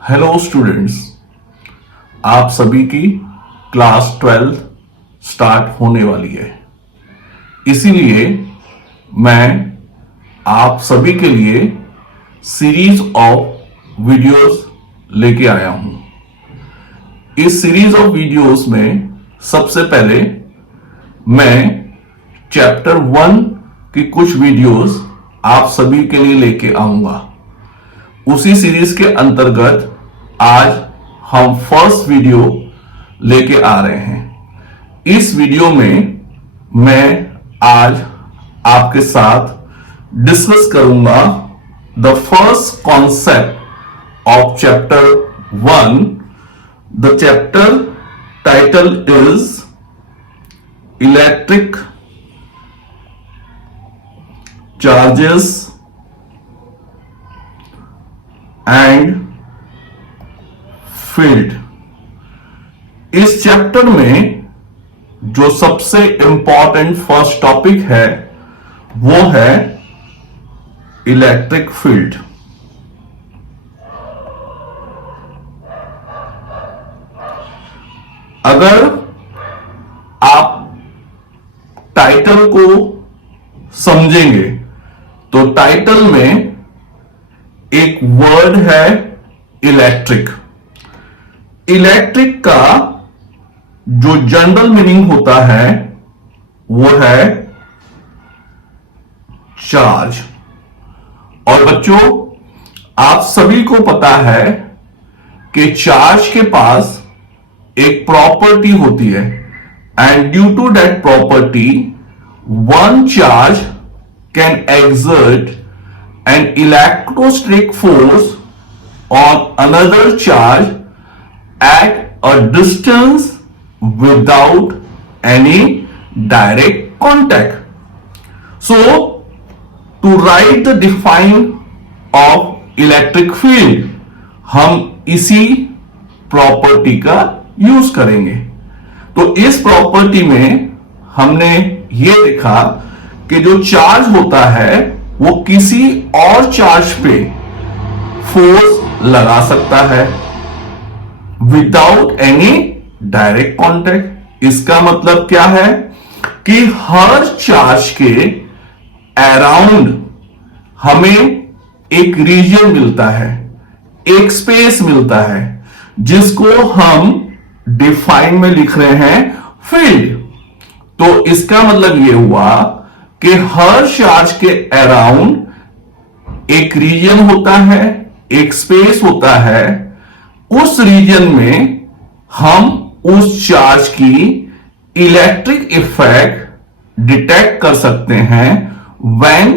Hello students, आप सभी की क्लास 12 स्टार्ट होने वाली है। इसीलिए मैं आप सभी के लिए सीरीज ऑफ वीडियोस लेके आया हूं। इस सीरीज ऑफ वीडियोस में सबसे पहले मैं चैप्टर 1 की कुछ वीडियोस आप सभी के लिए लेके आऊंगा। उसी सीरीज के अंतर्गत आज हम फर्स्ट वीडियो लेके आ रहे हैं। इस वीडियो में मैं आज आपके साथ डिस्कस करूंगा the first concept of chapter 1। The chapter title is electric charges and field. इस चैप्टर में जो सबसे इंपॉर्टेंट फर्स्ट टॉपिक है वो है इलेक्ट्रिक फील्ड। अगर आप टाइटल को समझेंगे तो टाइटल में एक वर्ड है इलेक्ट्रिक। इलेक्ट्रिक का जो जनरल मीनिंग होता है वो है चार्ज। और बच्चों, आप सभी को पता है कि चार्ज के पास एक प्रॉपर्टी होती है and due to that property one charge can exert an electrostatic force on another charge at a distance without any direct contact. So, to write the define of electric field, हम इसी property का use करेंगे। तो इस property में हमने ये देखा कि जो चार्ज होता है वो किसी और चार्ज पे फोर्स लगा सकता है विदाउट एनी डायरेक्ट कांटेक्ट। इसका मतलब क्या है कि हर चार्ज के अराउंड हमें एक रीजन मिलता है, एक स्पेस मिलता है, जिसको हम डिफाइन में लिख रहे हैं फील्ड। तो इसका मतलब यह हुआ कि हर चार्ज के अराउंड एक रीजन होता है, एक स्पेस होता है। उस रीजन में हम उस चार्ज की इलेक्ट्रिक इफेक्ट डिटेक्ट कर सकते हैं when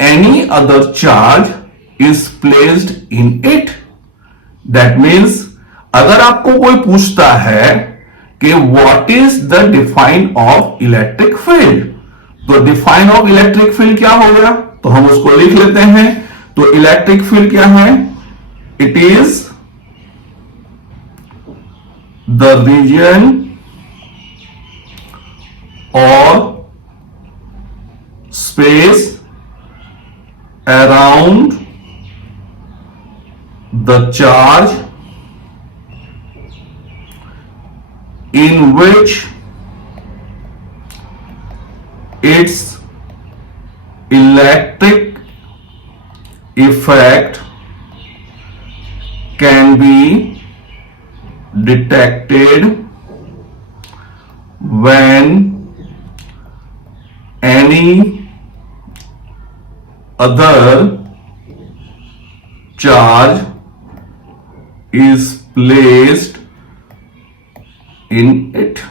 any other charge is placed in it. That means अगर आपको कोई पूछता है कि what is the define of electric field, तो डिफाइन ऑफ इलेक्ट्रिक फील्ड क्या हो गया, तो हम उसको लिख लेते हैं। तो इलेक्ट्रिक फील्ड क्या है? इट इज द रीजन और space around the charge in which its electric effect can be detected when any other charge is placed in it.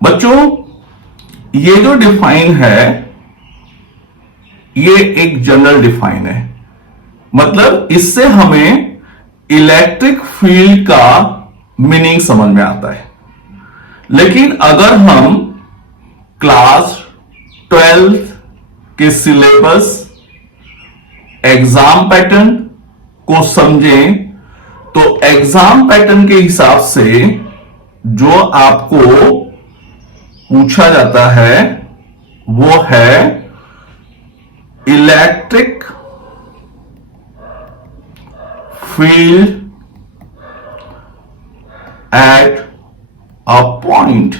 बच्चों, ये जो डिफाइन है ये एक जनरल डिफाइन है। मतलब इससे हमें इलेक्ट्रिक फील्ड का मीनिंग समझ में आता है। लेकिन अगर हम क्लास 12 के सिलेबस, एग्जाम पैटर्न को समझें तो एग्जाम पैटर्न के हिसाब से जो आपको पूछा जाता है वो है electric field at a point.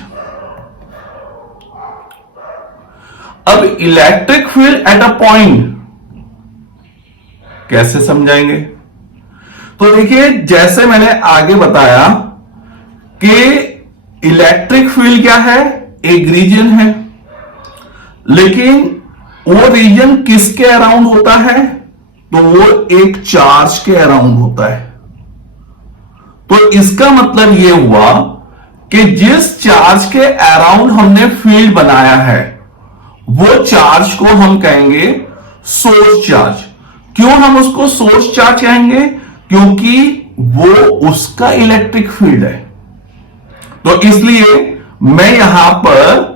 अब electric field at a point कैसे समझाएंगे? तो देखिए, जैसे मैंने आगे बताया कि इलेक्ट्रिक फील्ड क्या है, एक रीजन है, लेकिन वो रीजन किसके अराउंड होता है? तो वो एक चार्ज के अराउंड होता है। तो इसका मतलब यह हुआ कि जिस चार्ज के अराउंड हमने फील्ड बनाया है, वो चार्ज को हम कहेंगे सोर्स चार्ज। क्यों हम उसको सोर्स चार्ज कहेंगे? क्योंकि वो उसका इलेक्ट्रिक फील्ड है। तो इसलिए मैं यहां पर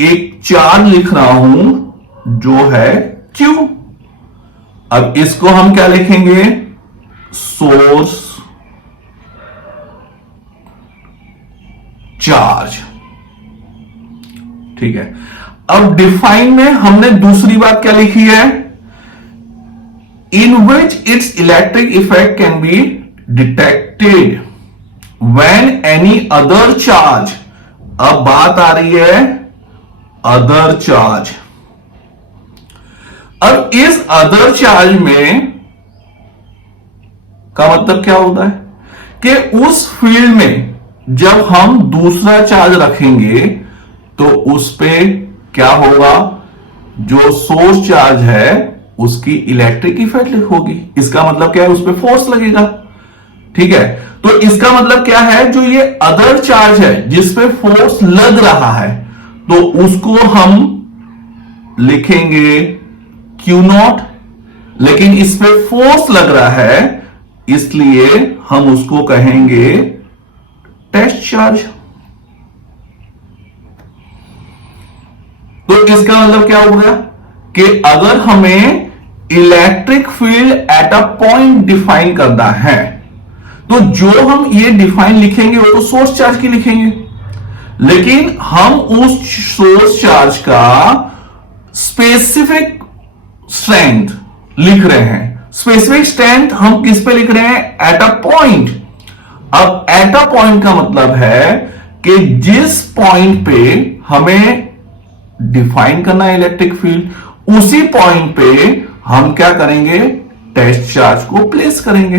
एक चार्ज लिख रहा हूं जो है Q। अब इसको हम क्या लिखेंगे? Source charge. ठीक है। अब डिफाइन में हमने दूसरी बात क्या लिखी है? In which it's electric effect can be detected when any other charge. अब बात आ रही है अदर चार्ज। अब इस अदर चार्ज में का मतलब क्या होता है कि उस फील्ड में जब हम दूसरा चार्ज रखेंगे तो उस पे क्या होगा? जो सोर्स चार्ज है उसकी इलेक्ट्रिक इफेक्ट होगी। इसका मतलब क्या है? उस पे फोर्स लगेगा। ठीक है। तो इसका मतलब क्या है? जो ये अदर चार्ज है जिस पे फोर्स लग रहा है, तो उसको हम लिखेंगे Q0, लेकिन इस पे फोर्स लग रहा है इसलिए हम उसको कहेंगे टेस्ट चार्ज। तो इसका मतलब क्या हो गया कि अगर हमें electric field at a point define करना है, तो जो हम ये डिफाइन लिखेंगे वो तो सोर्स चार्ज की लिखेंगे, लेकिन हम उस सोर्स चार्ज का स्पेसिफिक स्ट्रेंथ लिख रहे हैं। स्पेसिफिक स्ट्रेंथ हम किस पे लिख रहे हैं? Eight a point. अब एट अ पॉइंट का मतलब है कि जिस पॉइंट पे हमें डिफाइन करना है इलेक्ट्रिक फील्ड, उसी पॉइंट पे हम क्या करेंगे? टेस्ट चार्ज को प्लेस करेंगे।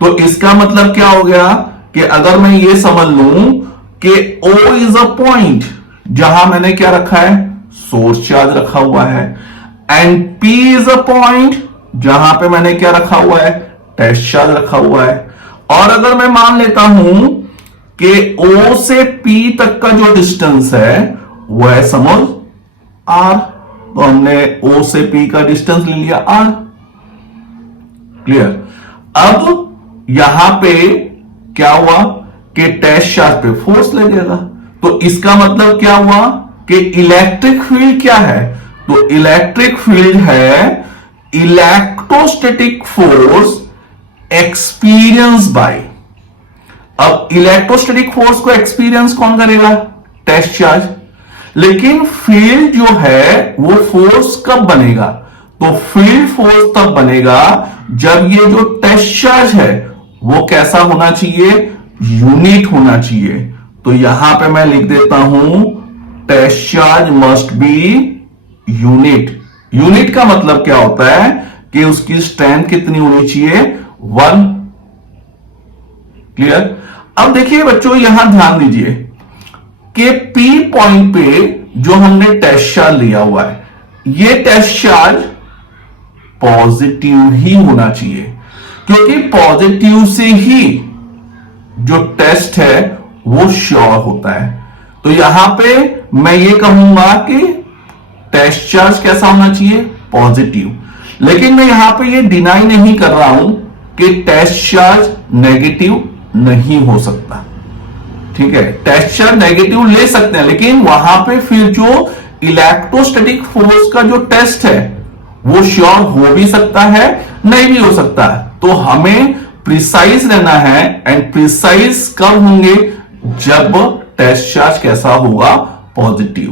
तो इसका मतलब क्या हो गया कि अगर मैं ये समझ लूं कि O इज अ पॉइंट जहां मैंने क्या रखा है? सोर्स चार्ज रखा हुआ है, and P is a point जहां पे मैंने क्या रखा हुआ है? टेस्ट चार्ज रखा हुआ है। और अगर मैं मान लेता हूं कि O से P तक का जो डिस्टेंस है वो है समझ R, तो हमने O से P का डिस्टेंस ले लिया R। क्लियर? अब यहां पे क्या हुआ कि टेस्ट चार्ज पे फोर्स लगेगा। तो इसका मतलब क्या हुआ कि इलेक्ट्रिक फील्ड क्या है? तो इलेक्ट्रिक फील्ड है इलेक्ट्रोस्टैटिक फोर्स एक्सपीरियंस बाय। अब इलेक्ट्रोस्टैटिक फोर्स को एक्सपीरियंस कौन करेगा? Test charge. लेकिन फील्ड जो है वो फोर्स कब बनेगा? तो फील्ड फोर्स तब बनेगा जब ये जो टेस्ट चार्ज है वो कैसा होना चाहिए? यूनिट होना चाहिए। तो यहां पे मैं लिख देता हूं test charge must be unit. Unit का मतलब क्या होता है कि उसकी स्ट्रेंथ कितनी होनी चाहिए? 1। क्लियर? अब देखिए बच्चों, यहां ध्यान दीजिए कि P पॉइंट पे जो हमने टेस्ट चार्ज लिया हुआ है, ये टेस्ट चार्ज पॉजिटिव ही होना चाहिए, क्योंकि पॉजिटिव से ही जो टेस्ट है वो श्योर होता है। तो यहां पे मैं ये कहूंगा कि टेस्ट चार्ज कैसा होना चाहिए? पॉजिटिव। लेकिन मैं यहां पे ये डिनाई नहीं कर रहा हूं कि टेस्ट चार्ज नेगेटिव नहीं हो सकता। ठीक है, टेस्ट चार्ज नेगेटिव ले सकते हैं, लेकिन वहां पे फिर जो इलेक्ट्रोस्टैटिक फोर्स का जो टेस्ट है वो श्योर हो भी सकता है, नहीं भी हो सकता है। तो हमें प्रिसाइज रहना है, एंड प्रिसाइज कब होंगे? जब टेस्ट चार्ज कैसा होगा? पॉजिटिव।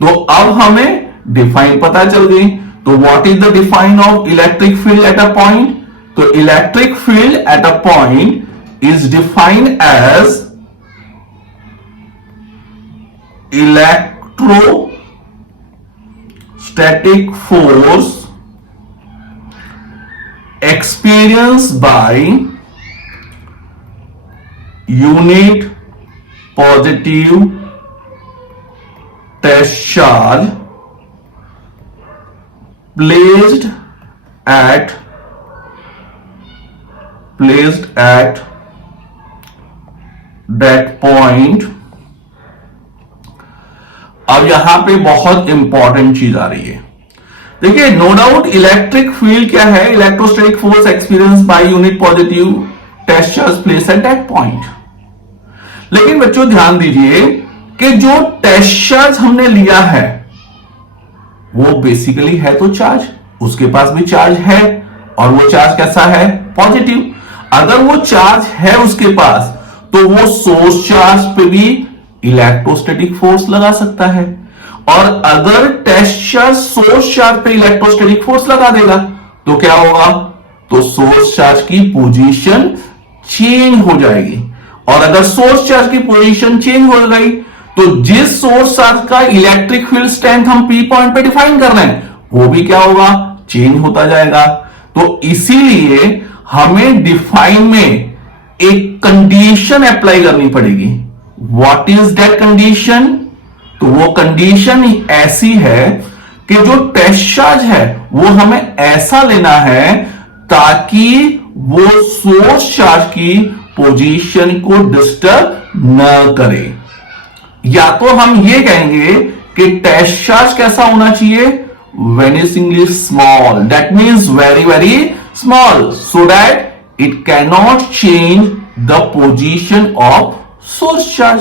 तो अब हमें डिफाइन पता चल गई। तो what is the define of electric field at a point? तो electric field at a point is defined as electrostatic force experienced by unit positive test charge placed at that point. अब यहां पे बहुत important चीज आ रही है। देखिए, no doubt electric field क्या है? Electrostatic force experience by unit positive test charge place at that point. लेकिन बच्चों ध्यान दीजिए कि जो टेस्ट चार्ज हमने लिया है वो बेसिकली है तो चार्ज, उसके पास भी चार्ज है और वो चार्ज कैसा है? पॉजिटिव। अगर वो चार्ज है उसके पास तो वो सोर्स चार्ज पे भी इलेक्ट्रोस्टैटिक फोर्स लगा सकता है, और अगर टेस्ट चार्ज सोर्स चार्ज पे इलेक्ट्रोस्टैटिक फोर्स लगा देगा तो क्या होगा? तो सोर्स चार्ज की पोजीशन चेंज हो जाएगी, और अगर सोर्स चार्ज की पोजीशन चेंज हो गई तो जिस सोर्स चार्ज का इलेक्ट्रिक फील्ड स्ट्रेंथ हम पी पॉइंट पे डिफाइन कर रहे हैं वो भी क्या होगा? चेंज होता जाएगा। तो इसीलिए हमें डिफाइन में एक कंडीशन अप्लाई करनी पड़ेगी। What is that condition? तो वो कंडीशन ऐसी है कि जो टेस्ट चार्ज है वो हमें ऐसा लेना है ताकि वो सोर्स चार्ज की पोजीशन को डिस्टर्ब न करे। या तो हम ये कहेंगे कि टेस्ट चार्ज कैसा होना चाहिए? Vanishingly small, that means very very small, so that it cannot change the position of source charge.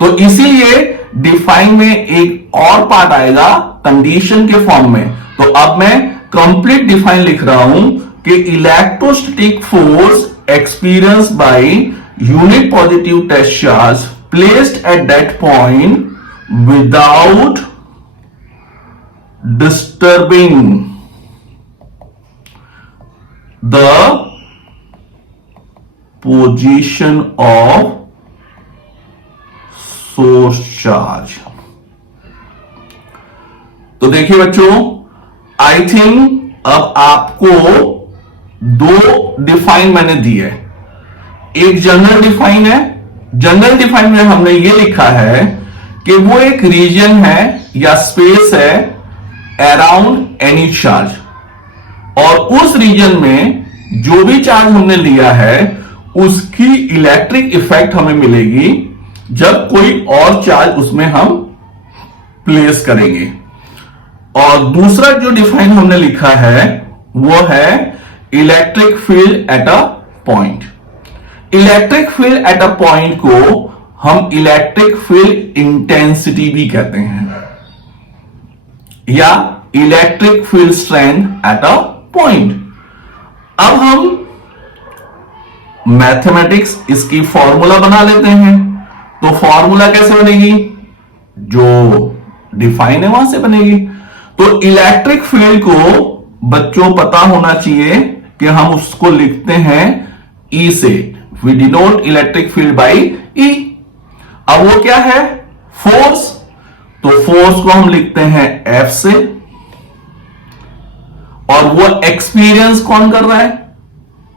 तो इसीलिए डिफाइन में एक और पार्ट आएगा कंडीशन के फॉर्म में। तो अब मैं कंप्लीट डिफाइन लिख रहा हूं कि electrostatic force experience by unit positive test charge placed at that point without disturbing the position of source charge. तो देखिए बच्चों, आई थिंक अब आपको दो डिफाइन मैंने दी है। एक जनरल डिफाइन है। जनरल डिफाइन में हमने ये लिखा है कि वो एक रीजन है या स्पेस है अराउंड एनी चार्ज, और उस रीजन में जो भी चार्ज हमने लिया है उसकी इलेक्ट्रिक इफेक्ट हमें मिलेगी जब कोई और चार्ज उसमें हम प्लेस करेंगे। और दूसरा जो डिफाइन हमने लिखा है वो है electric field at a point. Electric field at a point को हम इलेक्ट्रिक फील्ड इंटेंसिटी भी कहते हैं, या electric field strength eight a point. अब हम मैथमेटिक्स इसकी फॉर्मूला बना लेते हैं। तो फॉर्मूला कैसे बनेगी? जो डिफाइन है वहां से बनेगी। तो इलेक्ट्रिक फील्ड को बच्चों पता होना चाहिए कि हम उसको लिखते हैं E से। We denote electric field by E। अब वो क्या है? फोर्स। तो फोर्स को हम लिखते हैं F से, और वो एक्सपीरियंस कौन कर रहा है?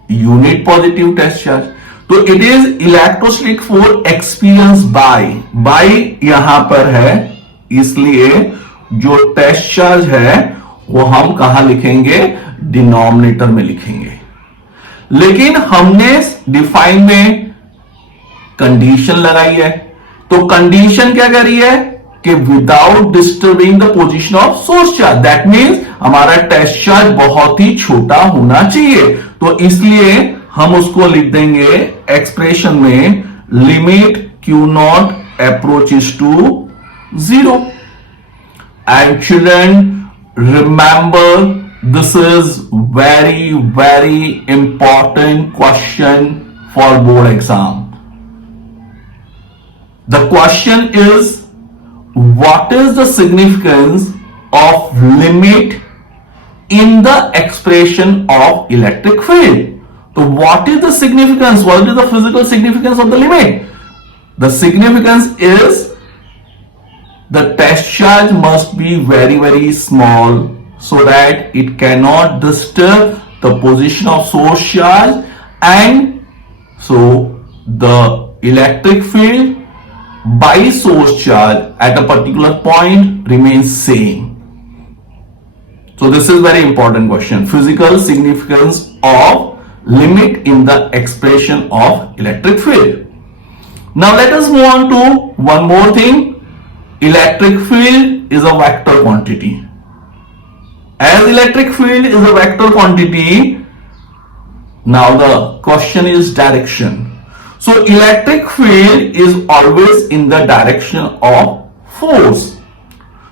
Unit positive test charge. तो it is electrostatic force experience by यहां पर है, इसलिए जो टेस्ट चार्ज है वो हम कहां लिखेंगे? डिनोमिनेटर में लिखेंगे। लेकिन हमने डिफाइन में कंडीशन लगाई है। तो कंडीशन क्या कर रही है कि without disturbing the position of source charge, that means हमारा टेस्ट चार्ज बहुत ही छोटा होना चाहिए। तो इसलिए हम उसको लिख देंगे एक्सप्रेशन में limit Q not approaches to 0। And children remember, this is very very important question for board exam. The question is what is the significance of limit in the expression of electric field. So what is the significance? What is the physical significance of the limit? The significance is the test charge must be very, very small so that it cannot disturb the position of source charge, and so the electric field by source charge at a particular point remains same. So this is very important question. Physical significance of limit in the expression of electric field. Now let us move on to one more thing. Electric field is a vector quantity. As electric field is a vector quantity, now the question is direction. So electric field is always in the direction of force.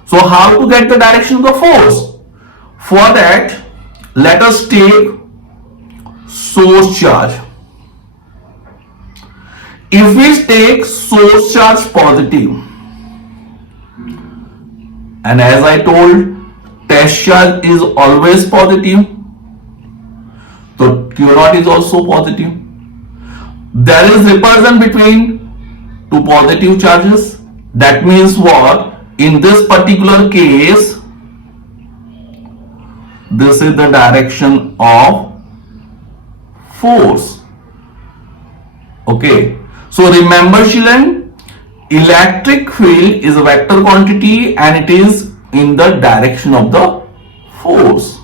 So how to get the direction of the force? For that, let us take source charge. If we take source charge positive, and as I told, test charge is always positive, so Q naught is also positive. There is repulsion between two positive charges. That means what? In this particular case, this is the direction of force. Okay. So remember children, electric field is a vector quantity and it is in the direction of the force.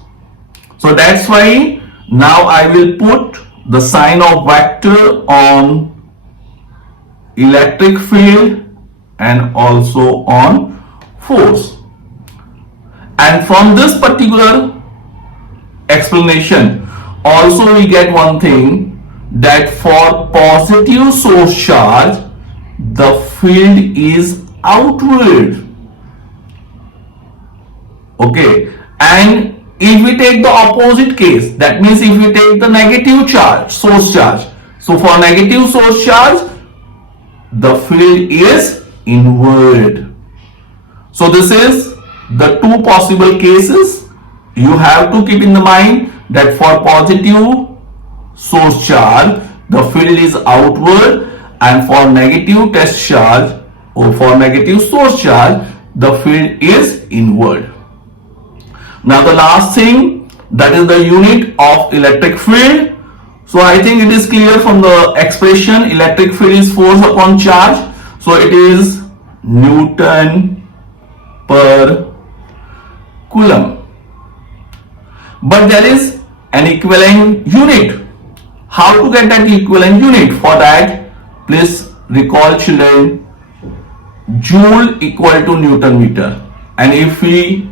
So that's why now I will put the sign of vector on electric field and also on force. And from this particular explanation also we get one thing, that for positive source charge the field is outward. Okay, and if we take the opposite case, that means if we take the negative charge, source charge, so for negative source charge the field is inward. So this is the two possible cases. You have to keep in the mind that for positive source charge the field is outward, and for negative test charge or for negative source charge the field is inward. Now the last thing, that is the unit of electric field. So I think it is clear from the expression, electric field is force upon charge, so it is Newton per Coulomb. But there is an equivalent unit. How to get that equivalent unit? For that, please recall children, joule equal to Newton meter, and if we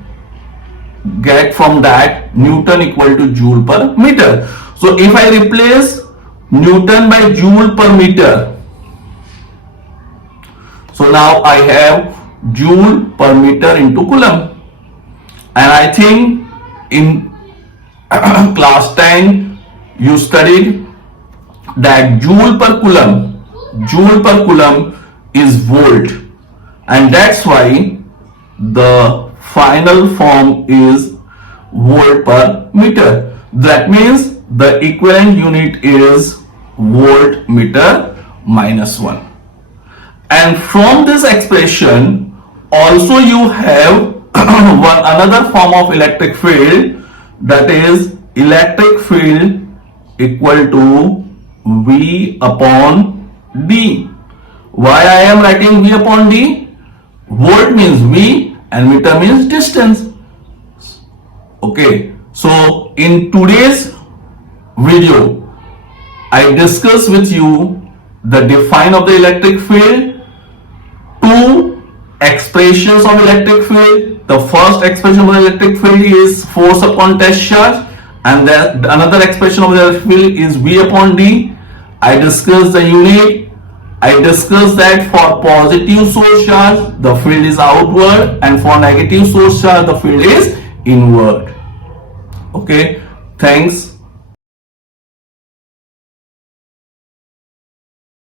get from that Newton equal to joule per meter. So if I replace Newton by joule per meter, so now I have joule per meter into Coulomb. And I think in class 10 you studied that joule per Coulomb is volt, and that's why the final form is volt per meter. That means the equivalent unit is volt meter minus 1. And from this expression also you have another form of electric field, that is electric field equal to V upon D. Why I am writing V upon D? Volt means V and meter means distance. Okay, so in today's video I discuss with you the define of the electric field, two expressions of electric field. The first expression of the electric field is force upon test charge, and then another expression of the electric field is V upon D. I discussed the unit. I discussed that for positive source charge the field is outward, and for negative source charge the field is inward. Okay, thanks.